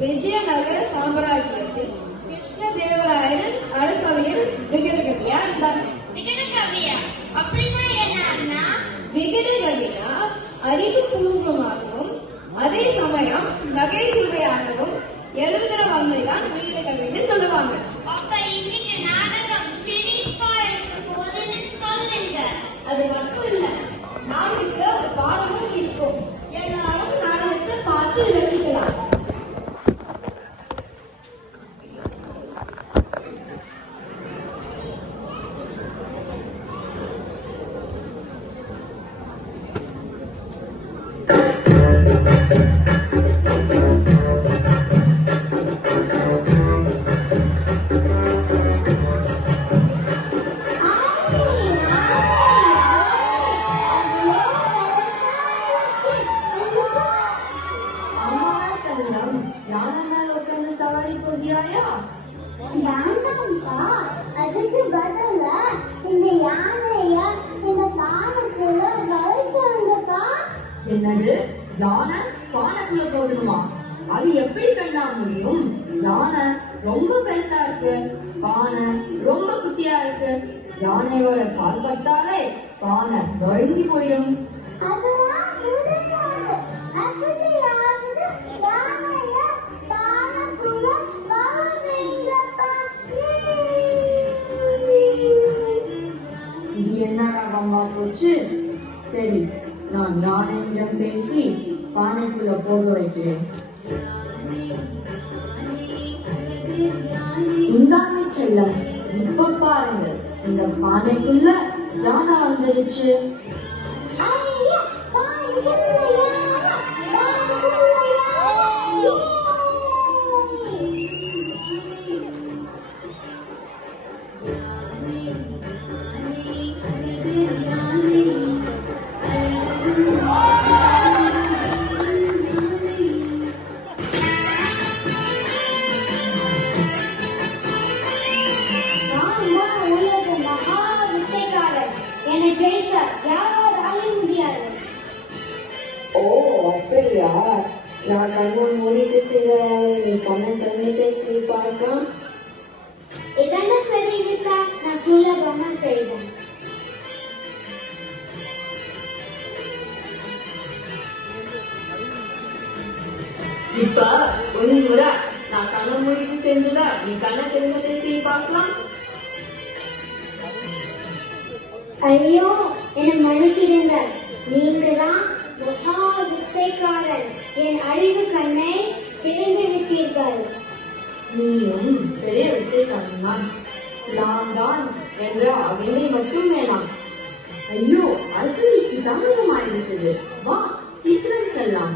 விஜயநகர சாம்ராஜ்யத்தில் கிருஷ்ணதேவராயன் அரசவையில் விகடகவியா இருந்தாங்க. விகடகவியா அப்படின்னா என்ன அண்ணா? விகடகவியா அறிவுபூர்வமாகவும் அதே சமயம் நகைச்சுவையாகவும் எழுதுற வகைதான் விகடகவின்னு சொல்லுவாங்க. அப்ப இன்னைக்கு நாடகம் சிரிப்பா இருக்கும் போதுன்னு சொல்லுங்க. அது மட்டும் இல்ல, நாளைக்கு ஒரு பாடமும் இருக்கும். எல்லாரும் நாடகத்தை பார்த்து ரசிக்கலாம். அதுக்கு பதில இந்த யானைய இந்த பானக்குள்ள வளர்ச்சாங்கப்பா. என்னது? யானை பானக்குள்ள போகணுமா? அது எப்படி கண்டா முடியும்? யானை ரொம்ப பெருசா இருக்கு, பானை ரொம்ப குட்டியா இருக்கு. யானையோட கால் பட்டாலே பானை நொறுங்கி போயிடும். அதெல்லாம் முடியாது. அப்படியாவது யானைய பானக்குள்ள வளர்வீங்கப்பா. இது என்னடா கம்மா போச்சு? சரி, நான் யானையிடம் பேசி பானைக்குள்ள போக வைக்கிறேன். இந்தாங்க செல்லம், இப்ப பாருங்க, இந்த பானைக்குள்ள யானை வந்துருச்சு. ஓ, அப்படியா? நான் கண்ணை மூடிட்டு செய்யறாரு, நீ கண்ணை தண்ணிட்டு செய்ய பார்க்கலாம். இதென்ன பெரிய வித்தா, நான் சுலபமா செய்வேன். இப்ப ஒரு முறை நான் கண்ணை மூடிட்டு செஞ்சதா நீ கண்ணை திறந்துட்டு செய்ய பார்க்கலாம். ஐயோ, என்னை மன்னிச்சிடுங்க. நீங்க தான் மகா வித்தைக்காரன். என் அறிவு கண்ணை திறந்து விட்டீர்கள். நீயும் பெரிய வித்தைக்காரன் தான். நான் தான் என்ற அகிலை மட்டும் வேணாம். ஐயோ, அரசவைக்கு தாமதமாயிருக்கிறது. வா, சீக்கிரம் செல்லாம்.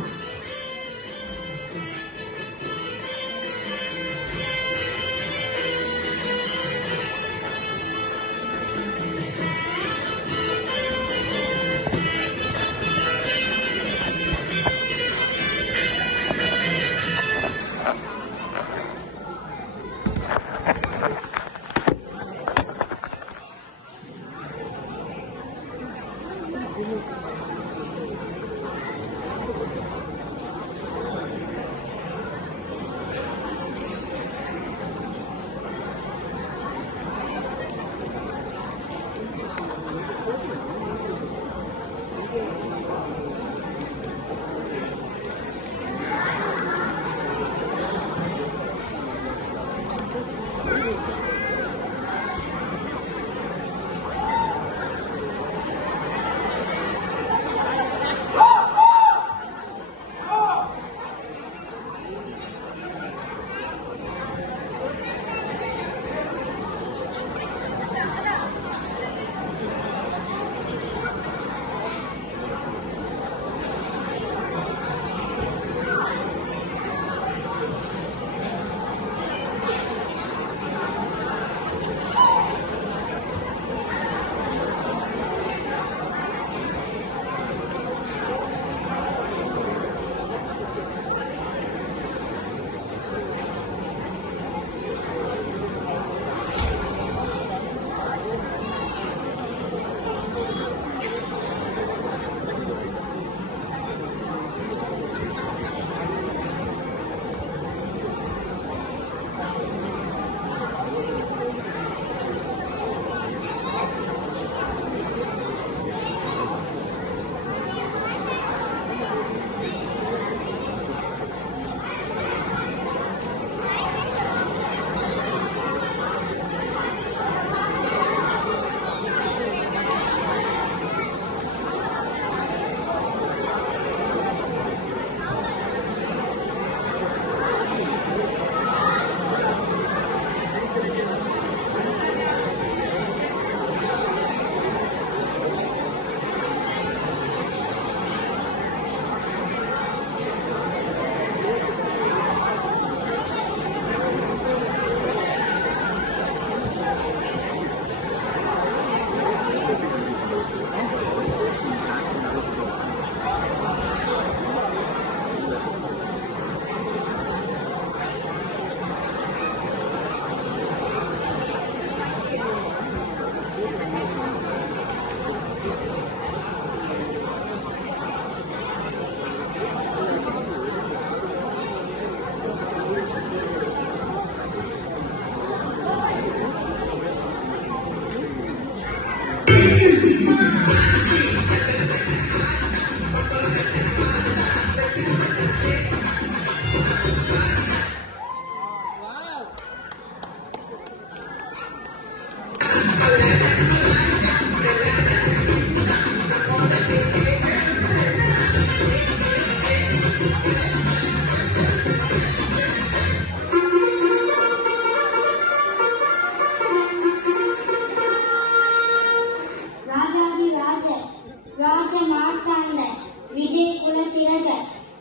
விஜய குலதிலக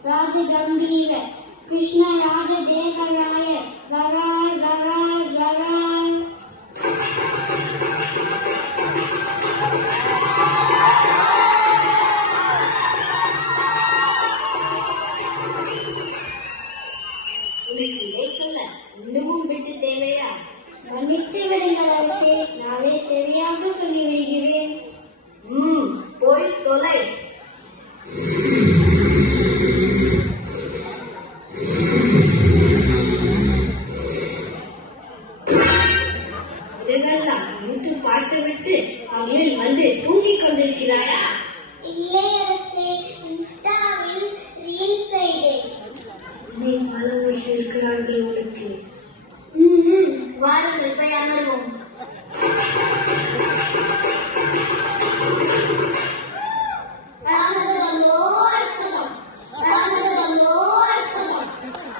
ராஜகம்பீர கிருஷ்ணராஜ தேவராய வராய் வராய் வராய். சொல்ல இன்னமும் விட்டு தேவையா? மன்னித்து விடுங்கள் அரசே, நானே சரியாக சொல்லி விடுகிறேன். போய் தொலை. இதெல்லாம் விட்டு பார்த்து விட்டு பகலில் வந்து தூங்கிக் கொண்டிருக்கிறாயா? இல்லை அரசே, இன்ஸ்டாவில் ரீல்ஸ் செய்தேன். இருக்கிறார்கள் உங்களுக்கு. வாருங்கள் போய் அமர்வோம்.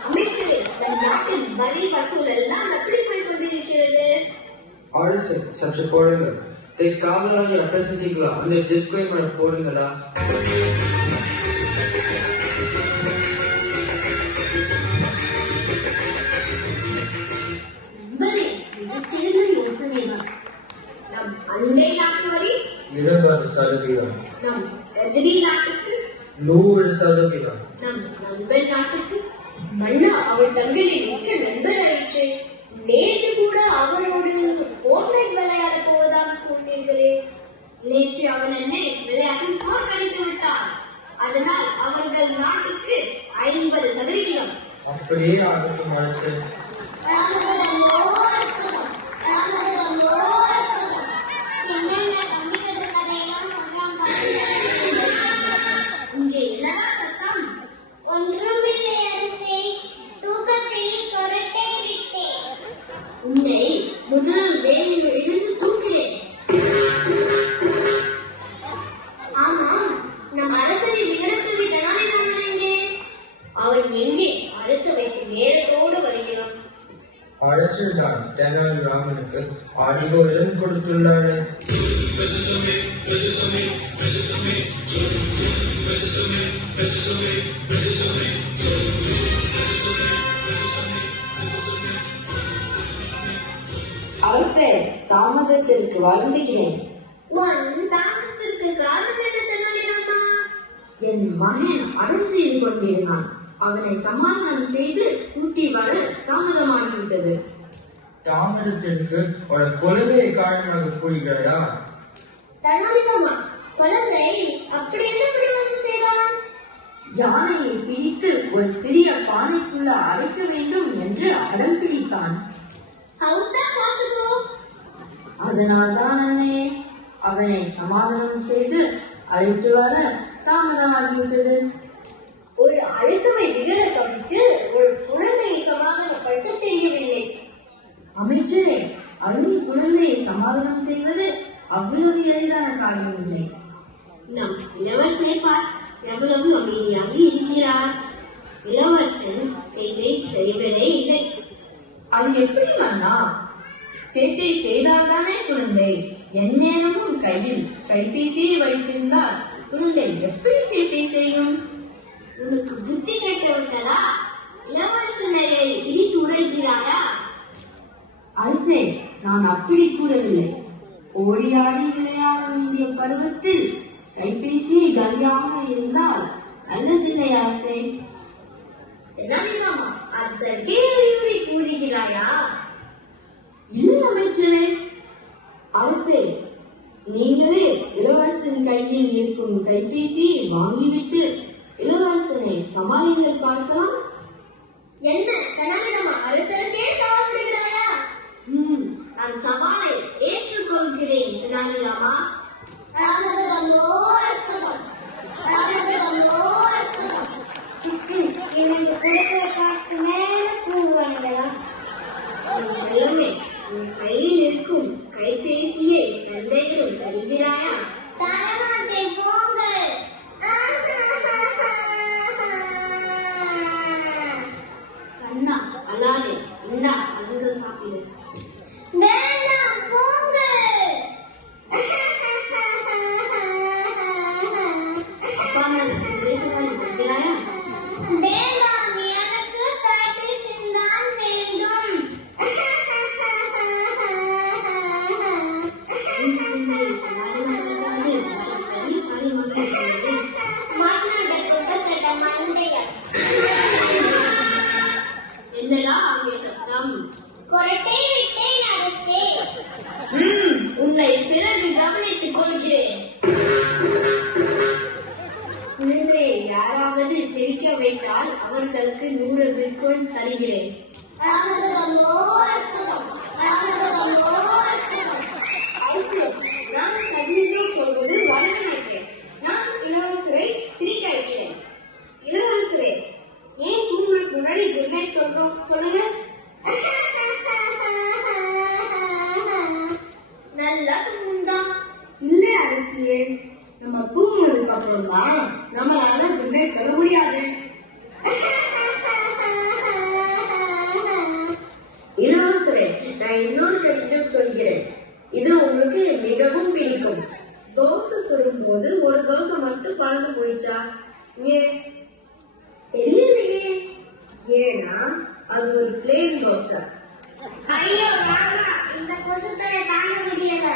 அமைச்சரே, நம் நாட்டில் வரி வசூல் எல்லாம் எப்படி போய் கொண்டிருக்கிறது? அரசு சற்று போடுங்க. காவலாளி ரெப்ரசன்டேட்டிவ்களா அந்த டிஸ்க்ளைமர் போடுங்களா? மிகச்சிறந்த யோசனைதான். நம் அண்டை நாட்டு வரி 20%, நம் எதிரி நாட்டுக்கு 100%, நம் நண்பன் நாட்டுக்கு. மன்னா அவர் தங்களின் உற்ற நண்பர் ஆயிற்று. நேற்று கூட அவரோடு போர்ட்நைட் விளையாட போவதாக சொன்னீர்களே. நேற்று அவன் என்னை விளையாட்டில் தோற்கடித்து விட்டார். அதனால் அவர்கள் நாட்டுக்கு 50%. அப்படியே ஆகட்டும் அரசு. இங்கே என்னதான் சத்தம்? ஒன்றுமில்லை அரசே, தூக்கத்தில் கொரட்டை விட்டேன். உன்னை முதல் வேலையில் இருந்து தூக்கிறேன். ஆமாம், நம் அரசனை விரட்டுவி தெனாலிராமன் எங்கே? அவன் எங்கே? அரசவைக்கு நேரத்தோடு வருகிறான். அரசு தான் தெனாலிராமனுக்கு அதிகாரம் கொடுத்துள்ளாரு. அரசே, தாமதத்திற்கு வருந்துகிறேன். உன் தாமதத்திற்கு காரணம் என்ன தெனாலிராமா? என் மகன் அடம் செய்து கொண்டிருந்தான். அவனை சமாதானம் செய்து கூட்டி வர தாமதமாகிவிட்டது. தாமதத்திற்கு ஒரு கொள்கை காரணமாக கூறுகிறதா? தெனாலிராமா, குழந்தை அப்படி என்ன பிடிவாதம் செய்தான்? யானையை பிடித்து ஒரு சிறிய பானைக்குள்ள அடைக்க வேண்டும் என்று அடம் பிடித்தான். அதனால்தான் அண்ணே, அவனை சமாதானம் செய்து அழைத்து வர தாமதமாகிவிட்டது. ஒரு அழுத்தமை விகடப்பதற்கு ஒரு குழந்தையை சமாதானப்படுத்த தெரியவில்லை. அமைச்சரே, அருணி குழந்தையை சமாதானம் செய்வது அவ்வளவு எளிதான காரியம் இல்லை. நம் இளவரசனை பார், எவ்வளவு அமைதியாக இருக்கிறார். இளவரசன் செய்தை செய்வதே இல்லை. அது எப்படி அண்ணா? சேட்டை செய்தால்தானே குழந்தை. எந்நேரமும் கையில் கைபேசியை வைத்திருந்தால் குழந்தை எப்படி சேட்டை செய்யும்? உனக்கு புத்தி கேட்டவிட்டதா? இளவரசனை இடித்து உரைகிறாயா? அரசே, நான் அப்படி கூறவில்லை. ஓடியாடி விளையாட வேண்டிய பருவத்தில் கைபேசியை கலியாக இருந்தால் நல்லதில்லை அரசே. தெனாலிராமா, அரசர்க்கே அறிவுரை கூறுகிறாயா? இல்லை அமைச்சரே. அரசே, நீங்களே இளவரசன் கையில் இருக்கும் கைபேசியை வாங்கிவிட்டு இளவரசனை சமாளிகள் பார்க்கலாம். என்ன தெனாலிராமா, அரசருக்கே சவால் விடுகிறாயா? நான் சவாலை ஏற்றுக்கொள்கிறேன் தெனாலிராமா. செல்லமே, உன் கையில் இருக்கும் கைபேசியை தந்தையிடம் தருகிறாயா? கண்ணா, அல்லாதே, இந்தா அதுகள் சாப்பிடு. அப்பா, நான் சிரிக்க வைத்தால் அவர்களுக்கு 100 பிட்காயின்ஸ் தருகிறேன். நான் சதீஷும் சொல்வது வரவேற்கிறேன். நான் இளவரசரை சிரிக்க வைக்கிறேன். இளவரசரே, ஏன் தூங்குறதுக்கு முன்னாடி குட் நைட் சொல்றோம் சொல்லுங்க. நல்லா தூங்குதான். இல்ல அரசியே, நம்ம தூங்குனதுக்கு அப்புறம் தான் நம்மளால குட் நைட் சொல்ல முடியாது. இளவரசரே, நான் இன்னொரு கடிதம் சொல்கிறேன். இது உங்களுக்கு மிகவும் பிடிக்கும். தோசை சுடும் போது ஒரு தோசை மட்டும் பறந்து போயிடுச்சா? ஏன் தெரியலையே. ஏன்னா அது ஒரு பிளேன் தோசை. ஐயோ இந்த கொசுத்தை தாங்க முடியல.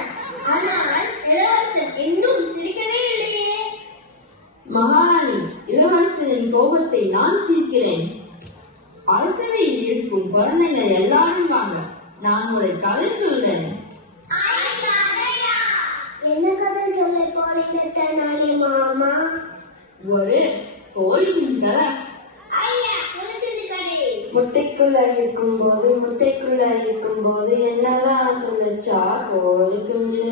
ஆனால் இளவரசர் இன்னும் சிரிக்கவே இல்லையே. மகாராணி, இளவரசரின் கோபத்தை நான் தீர்க்கிறேன். அரசவையில் இருக்கும் குழந்தைகள் எல்லாரும் வாங்க, நான் ஒரு கதை சொல்றேன். என்ன கதை சொல்ல போறீங்க தெனாலி மாமா? ஒரு கோழி குஞ்சு கதை. முட்டைக்குள்ள இருக்கும்போது என்னதான் சொல்லுச்சா கோழி குஞ்சு?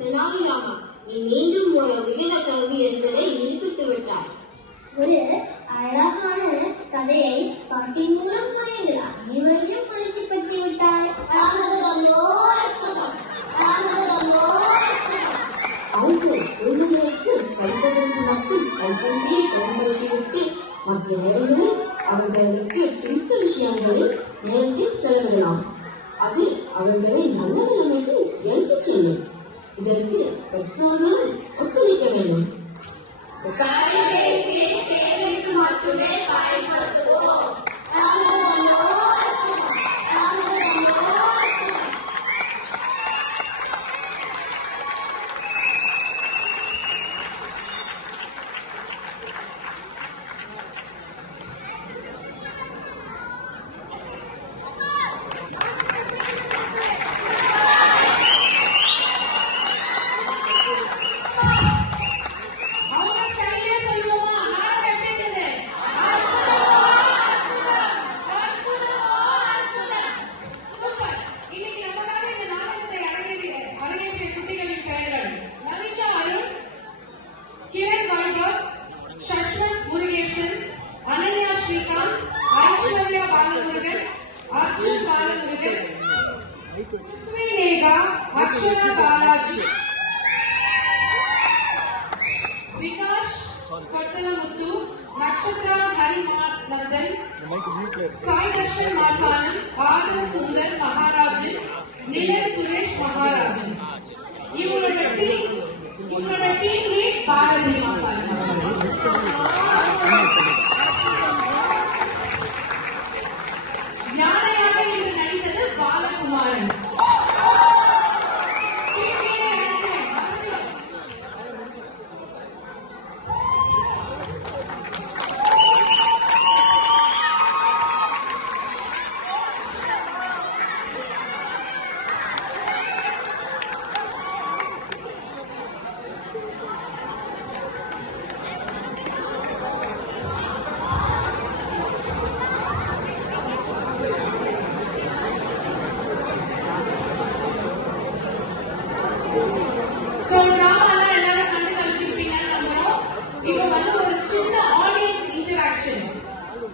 தெனாலிராமா, நீ மீண்டும் ஒரு விகட கவி என்பதை நிரூபித்து விட்டாய். ஒரு அழகான கதையை பாட்டி மூலம் கூறியீர்கள். அனைவரையும் மகிழ்ச்சிப்படுத்தி விட்டாய். அவர்கள் குழந்தைகளுக்கு கைப்பதற்கு மட்டும் கைப்பற்றியை பயன்படுத்திவிட்டு மற்ற நேரங்களில் அவர்களுக்கு பிடித்த விஷயங்களில் நேரத்தை செலவிடலாம். அது அவர்களை நல்ல நிலைமைக்கு எடுத்துச் செல்லும். இதற்கு பெற்றோர்கள் ஒத்துழைக்க வேண்டும். தேவைக்கு மட்டுமே பயன்படுத்துவோம். Akshara Balaji, Kottalamuttu, Nakshatra Hari Nandan, Sai Darshan Masanam, Adam Sundar Maharajan, Nilan Suresh Maharajan. இவங்களோட டீம் லீட் பாரதி மாசானம். யானையாக இன்று நடித்தது பாலகுமாரன்.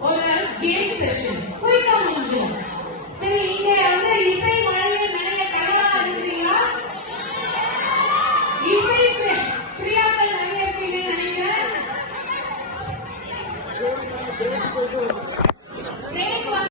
ஒரு கேம் செஷன் குயிக்கா முடிஞ்சிடும். சரி, இங்க வந்து இசை மழையில் நிறைய தயாரா இருக்கிறீங்களா? இசை பிரியாக்கள் நிறைய இருப்பீங்கன்னு நினைக்கிறேன்.